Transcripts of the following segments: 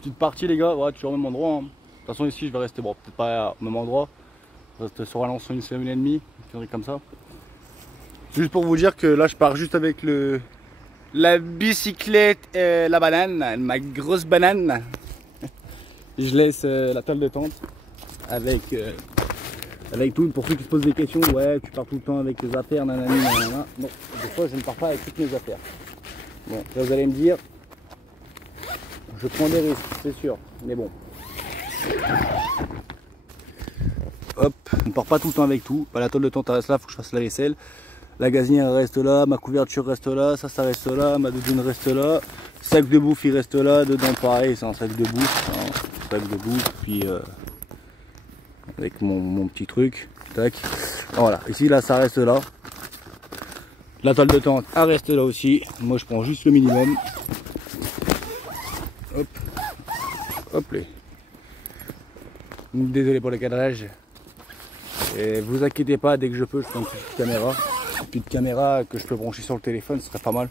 petite partie les gars, ouais, toujours au même endroit. Hein. De toute façon ici je vais rester, bon peut-être pas au même endroit, je reste sur Alençon une semaine et demie, une connerie comme ça. Juste pour vous dire que là je pars juste avec la bicyclette et la banane, ma grosse banane. Je laisse la table de tente avec tout, pour ceux qui se posent des questions, ouais tu pars tout le temps avec tes affaires, nanani, nanana. Non, des fois je ne pars pas avec toutes mes affaires. Bon, là vous allez me dire, je prends des risques, c'est sûr, mais bon. Hop, on ne part pas tout le temps avec tout. Bah, la table de tente reste là, il faut que je fasse la vaisselle. La gazinière reste là, ma couverture reste là, ça reste là, ma doudoune reste là. Sac de bouffe il reste là, dedans pareil, c'est un sac de bouffe. Hein, sac de bouffe, puis avec mon petit truc. Tac. Voilà, ici là ça reste là. La table de tente elle reste là aussi. Moi je prends juste le minimum. Hop. Hop là. Désolé pour le cadrage. Et vous inquiétez pas, dès que je peux, je prends une petite caméra. Une petite caméra que je peux brancher sur le téléphone, ce serait pas mal.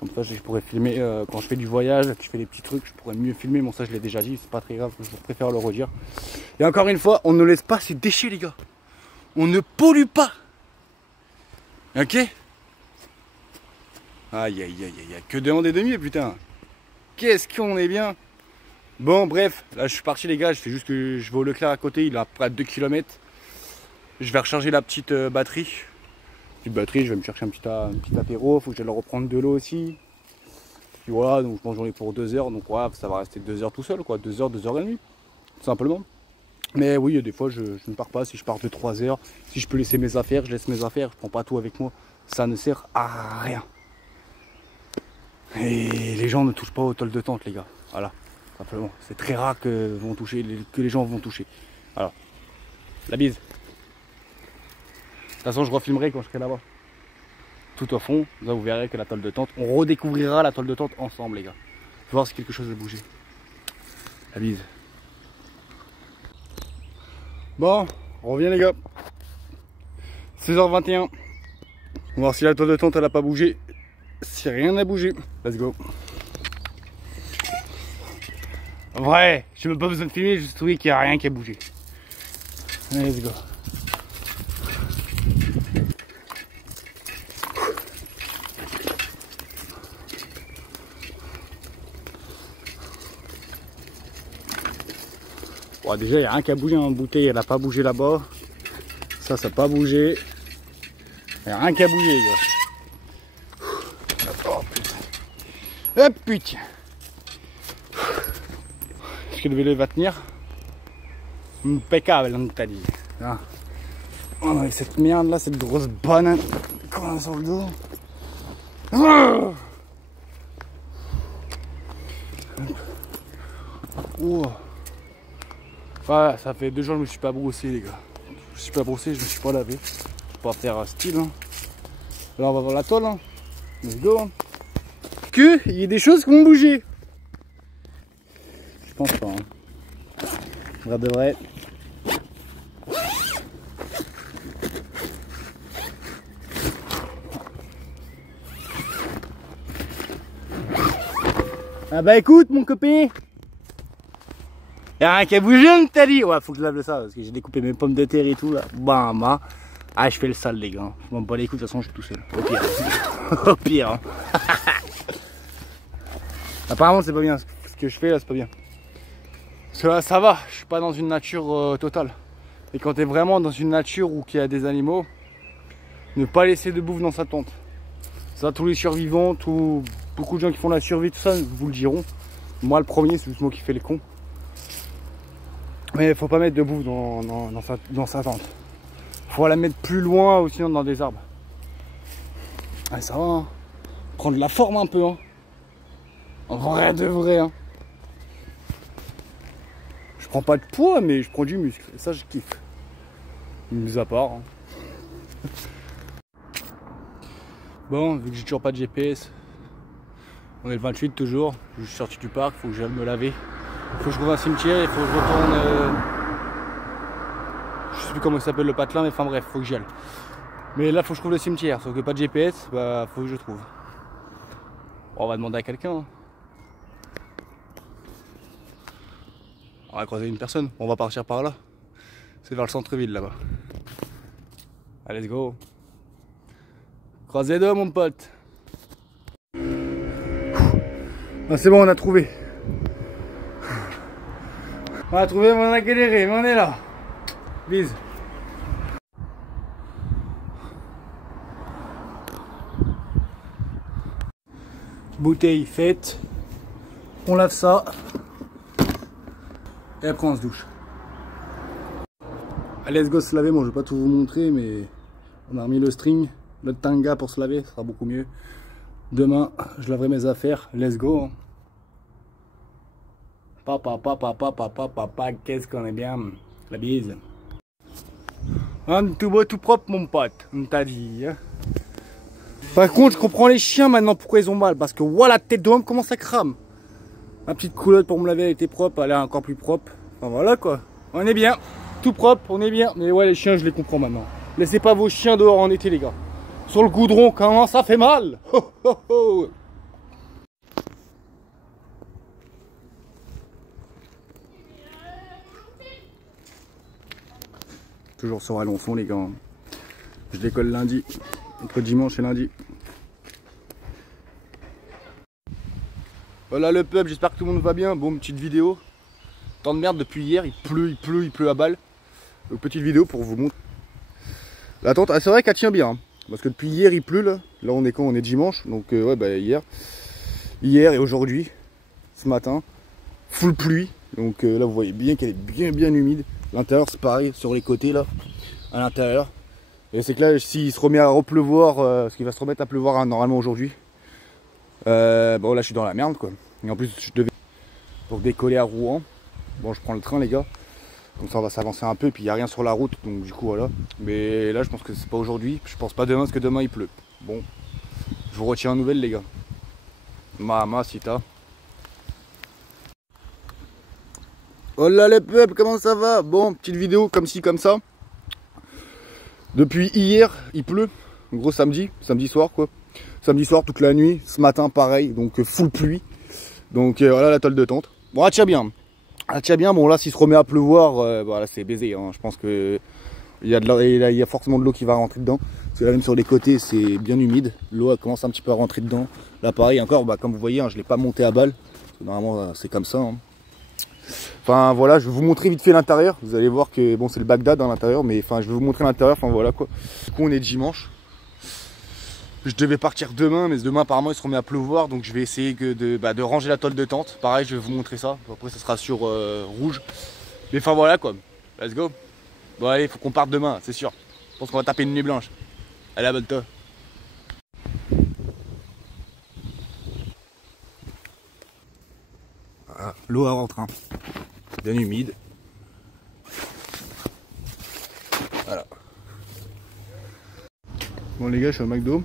Comme ça, je pourrais filmer quand je fais du voyage, que je fais des petits trucs, je pourrais mieux filmer. Bon, ça, je l'ai déjà dit, c'est pas très grave, je préfère le redire. Et encore une fois, on ne laisse pas ces déchets, les gars. On ne pollue pas. Ok? Aïe, aïe, aïe, aïe, que demander de mieux, putain. Qu'est-ce qu'on est bien. Bon, bref, là, je suis parti, les gars. Je fais juste que je vais au Leclerc à côté, il est à près de 2 km. Je vais recharger la petite batterie. Petite batterie, je vais me chercher un petit apéro. Faut que j'aille reprendre de l'eau aussi. Puis voilà, donc je mange j'en ai pour 2 heures. Donc ouais, ça va rester 2 heures tout seul, quoi. 2 heures, 2 heures et demie. Tout simplement. Mais oui, des fois, je ne pars pas. Si je pars de 3 heures, si je peux laisser mes affaires, je laisse mes affaires. Je prends pas tout avec moi. Ça ne sert à rien. Et les gens ne touchent pas aux tôles de tente, les gars. Voilà, simplement. C'est très rare que les gens vont toucher. Voilà. La bise. De toute façon, je refilmerai quand je serai là-bas. Tout au fond, là vous verrez que la tôle de tente, on redécouvrira la tôle de tente ensemble, les gars. Je vais voir si quelque chose a bougé. La bise. Bon, on revient, les gars. 16h21. On va voir si la tôle de tente, elle n'a pas bougé. Si rien n'a bougé. Let's go. En vrai, j'ai même pas besoin de filmer, juste trouvé qu'il n'y a rien qui a bougé. Allez, let's go. Bon, déjà, il n'y a rien qui a bougé en bouteille, elle n'a pas bougé là-bas. Ça n'a pas bougé. Il n'y a rien qui a bougé, les gars. Oh putain. Hop putain. Est-ce que le vélo va tenir? Impeccable, on t'a dit. Ah. Oh, avec cette merde là, cette grosse banane. Comment sur le dos. Oh. Oh. Voilà, ça fait 2 jours que je me suis pas brossé, les gars. Je me suis pas brossé, je me suis pas lavé. Je vais pas faire style. Hein. Là, on va voir la tôle. Hein. Let's go. Hein. Il y a des choses qui vont bouger. Je pense pas. Hein. Vrai de vrai. Ah bah écoute, mon copain. Y'a rien qui a bougé, on t'a dit. Ouais, faut que je lave ça parce que j'ai découpé mes pommes de terre et tout là. Bam. Ah, je fais le sale, les gars. Je m'en bats les couilles, de toute façon, je suis tout seul. Au pire. Au pire. Hein. Apparemment, c'est pas bien. Ce que je fais là, c'est pas bien. Parce que là, ça va. Je suis pas dans une nature totale. Et quand t'es vraiment dans une nature où il y a des animaux, ne pas laisser de bouffe dans sa tente. Ça, tous les survivants, beaucoup de gens qui font la survie, tout ça, vous le diront. Moi, le premier, c'est juste moi qui fais les cons. Mais il faut pas mettre de bouffe dans sa tente. Faut la mettre plus loin ou sinon dans des arbres. Ah, ça va, hein. Prendre la forme un peu. Hein. En vrai de vrai. Hein. Je prends pas de poids, mais je prends du muscle. Et ça, je kiffe. Mis à part. Hein. Bon, vu que j'ai toujours pas de GPS, on est le 28 toujours. Je suis sorti du parc, faut que j'aille me laver. Faut que je trouve un cimetière, il faut que je retourne. Je sais plus comment ça s'appelle le patelin, mais enfin bref, faut que j'y aille. Mais là, faut que je trouve le cimetière, sauf que pas de GPS, bah faut que je trouve. Bon, on va demander à quelqu'un. Hein. On va croiser une personne, on va partir par là. C'est vers le centre-ville là-bas. Allez, let's go. Croise les doigts mon pote. Ah, c'est bon, on a trouvé. On a trouvé, mais on a galéré, mais on est là. Bise. Bouteille faite. On lave ça. Et après on se douche. Allez, let's go se laver. Moi je vais pas tout vous montrer, mais on a remis le string, le tanga pour se laver, ça sera beaucoup mieux. Demain je laverai mes affaires. Let's go. Papa, qu'est-ce qu'on est bien. La bise. Tout beau, tout propre mon pote, on t'a dit. Hein. Par contre je comprends les chiens maintenant pourquoi ils ont mal. Parce que voilà, la tête de homme comment ça crame. Ma petite coulotte pour me laver elle était propre, elle est encore plus propre. Enfin voilà quoi, on est bien, tout propre, on est bien. Mais ouais les chiens je les comprends maintenant. Laissez pas vos chiens dehors en été les gars. Sur le goudron, comment ça fait mal. Ho, ho, ho. Toujours sur Alençon les gars. Je décolle lundi, entre dimanche et lundi. Voilà le pub, j'espère que tout le monde va bien. Bon, petite vidéo. Temps de merde depuis hier, il pleut à balle. Donc petite vidéo pour vous montrer. La tente, ah, c'est vrai qu'elle tient bien. Hein, parce que depuis hier il pleut là. Là on est quand? On est dimanche. Donc ouais bah hier. Hier et aujourd'hui. Ce matin. Full pluie. Donc là vous voyez bien qu'elle est bien humide. L'intérieur c'est pareil sur les côtés là. À l'intérieur. Et c'est que là s'il se remet à repleuvoir, parce qu'il va se remettre à pleuvoir hein, normalement aujourd'hui. Bon là je suis dans la merde quoi. Et en plus je devais pour décoller à Rouen. Bon je prends le train les gars. Comme ça on va s'avancer un peu et puis il n'y a rien sur la route. Donc du coup voilà. Mais là je pense que c'est pas aujourd'hui. Je pense pas demain parce que demain il pleut. Bon. Je vous retiens une nouvelle les gars. Mamacita. Oh là les peuples, comment ça va? Bon, petite vidéo comme ci comme ça. Depuis hier il pleut. En gros samedi soir quoi. Samedi soir toute la nuit, ce matin pareil, donc full pluie. Donc voilà la tôle de tente. Bon elle tient bien. Elle tient bien, bon là s'il se remet à pleuvoir, voilà c'est baisé. Hein. Je pense que il y a forcément de l'eau qui va rentrer dedans. Parce que là même sur les côtés c'est bien humide. L'eau elle commence un petit peu à rentrer dedans. Là pareil encore, bah, comme vous voyez, hein, je ne l'ai pas monté à balle. Normalement c'est comme ça. Hein. Enfin voilà, je vais vous montrer vite fait l'intérieur. Vous allez voir que bon c'est le Bagdad à l'intérieur, mais enfin je vais vous montrer l'intérieur. Enfin voilà quoi. Du coup on est dimanche. Je devais partir demain, mais demain apparemment il se remet à pleuvoir, donc je vais essayer de ranger la tôle de tente. Pareil, je vais vous montrer ça. Après ça sera sur rouge. Mais enfin voilà quoi. Let's go. Bon allez, faut qu'on parte demain, c'est sûr. Je pense qu'on va taper une nuit blanche. Allez, abonne-toi. Voilà, l'eau rentre. Hein. Bien humide. Voilà. Bon les gars, je suis au McDo.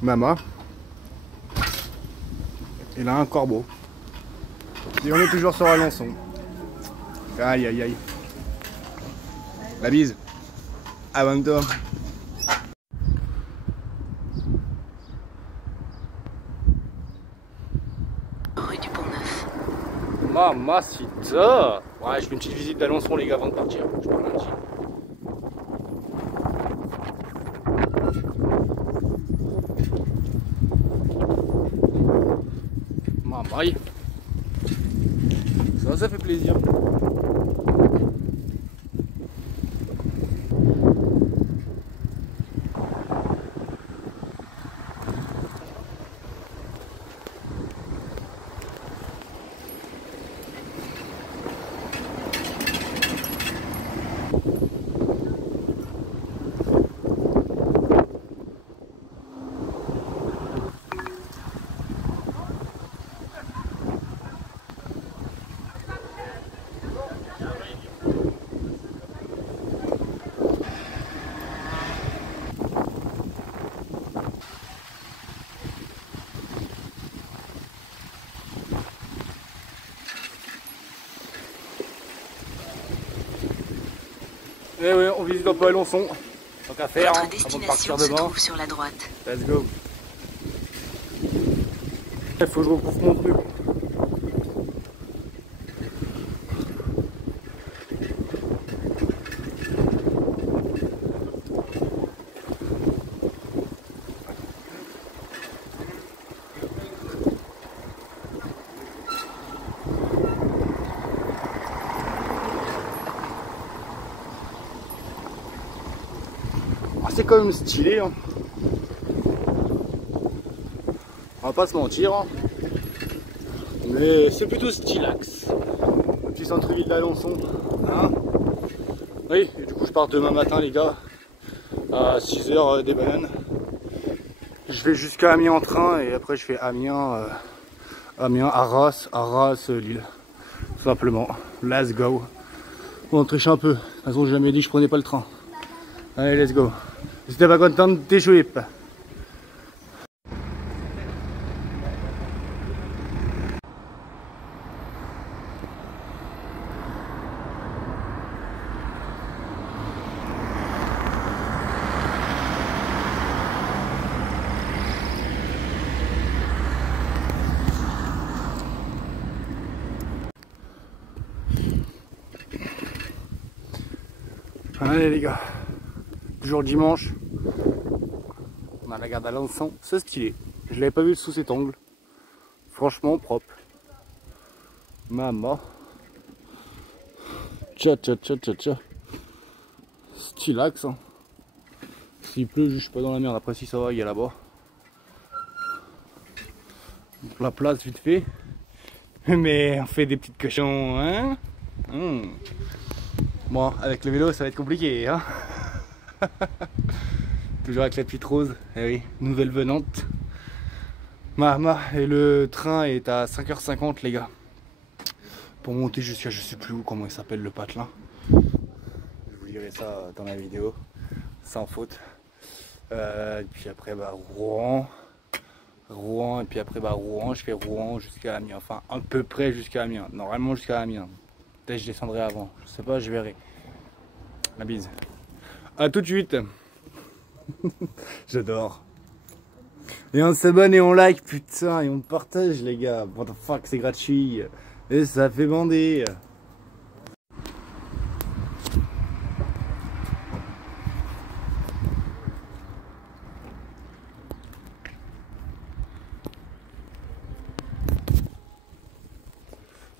Mama. Et là un corbeau. Et on est toujours sur Alençon. Aïe aïe aïe. La bise. Abonne-toi. Rue du Pont-Neuf. Mamacita. Ouais, je fais une petite visite d'Alençon les gars avant de partir. Je parle lundi. Mamaï. Ça fait plaisir. Eh oui, on visite un peu Alençon. Tant qu'à faire, Votre hein, avant de partir destination se demain. trouve sur la droite. Let's go. Il faut que je retrouve mon truc. c'est quand même stylé. Hein. On va pas se mentir. Hein. Mais c'est plutôt stylax. Le petit centre-ville d'Alençon. Hein. Oui, et du coup je pars demain matin les gars. À 6 h des bananes. Je vais jusqu'à Amiens en train et après je fais Amiens, Arras, Lille. Tout simplement. Let's go. Bon, on triche un peu. De toute façon, j'ai jamais dit que je prenais pas le train. Allez, let's go. Si t'es pas content, t'es chouip. Allez les gars, toujours dimanche, on a la gare d'Alençon, c'est stylé. Je l'avais pas vu sous cet angle, franchement propre. Maman, tcha. Stylax. Hein. S'il pleut, je suis pas dans la merde. Après si ça va, il y a là-bas. La place vite fait, mais on fait des petites cochons, hein. Bon, avec le vélo, ça va être compliqué, hein. Toujours avec la petite Rose, eh oui, nouvelle venante. Mama, et le train est à 5 h 50, les gars. Pour monter jusqu'à je sais plus où, comment il s'appelle le patelin. Je vous dirai ça dans la vidéo, sans faute. Et puis après, bah, Rouen, et puis après, bah, Rouen, je fais Rouen jusqu'à Amiens. Enfin, à peu près jusqu'à Amiens, normalement jusqu'à Amiens. Peut-être je descendrai avant, je sais pas, je verrai. La bise. A tout de suite. J'adore. Et on s'abonne et on like, putain, et on partage les gars. What the fuck, c'est gratuit. Et ça fait bander.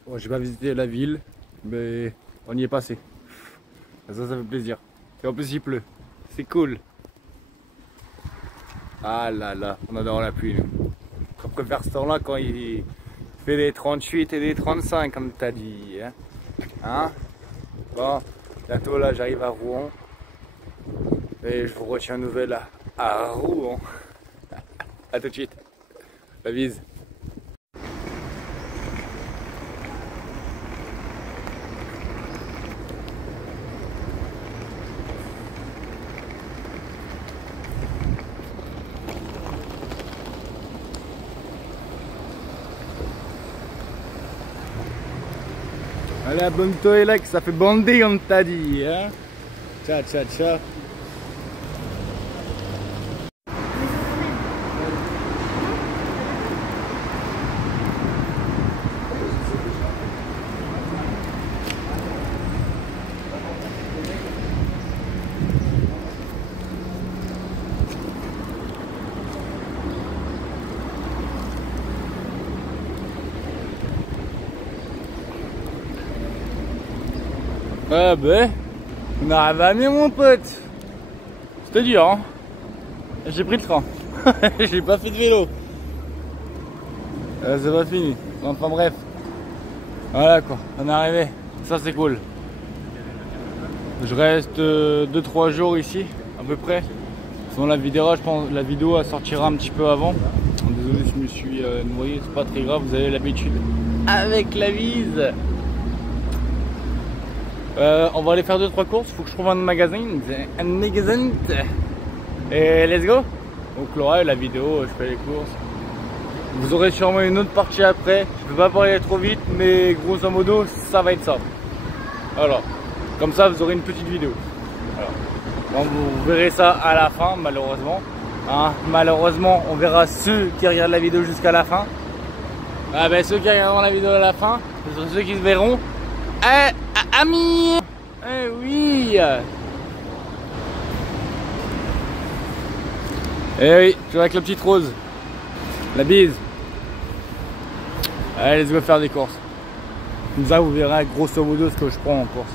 Bon, j'ai pas visité la ville, mais on y est passé. Ça fait plaisir. Et en plus il pleut. C'est cool. Ah là là, on adore la pluie. On préfère ce temps-là quand il fait des 38 et des 35 comme t'as dit. Hein? Bon, bientôt là j'arrive à Rouen. Et je vous retiens une nouvelle à Rouen. A tout de suite. La bise. Allez, abonne-toi et like, ça fait bander comme t'as dit, hein. Tcha. Ah ben, on arrive à Amiens mon pote. C'était dur hein. J'ai pris le train. J'ai pas fait de vélo. C'est pas fini. Enfin bref. Voilà quoi, on est arrivé. Ça c'est cool. Je reste 2-3 jours ici, à peu près. Sinon la vidéo, je pense, la vidéo sortira un petit peu avant. Désolé si je me suis noyé, c'est pas très grave, vous avez l'habitude. Avec la bise. On va aller faire 2-3 courses, faut que je trouve un magasin. Et let's go. Donc là, la vidéo, je fais les courses. Vous aurez sûrement une autre partie après. Je peux pas parler trop vite, mais grosso modo, ça va être ça. Alors, comme ça, vous aurez une petite vidéo. Alors, donc, vous verrez ça à la fin, malheureusement. Hein, malheureusement, on verra ceux qui regardent la vidéo jusqu'à la fin. Ah ben, ceux qui regarderont la vidéo à la fin, ce sont ceux qui se verront. Amiens. Eh oui. Eh oui, je suis avec la petite Rose. La bise. Allez, let's go faire des courses. Comme ça, vous verrez grosso modo ce que je prends en course.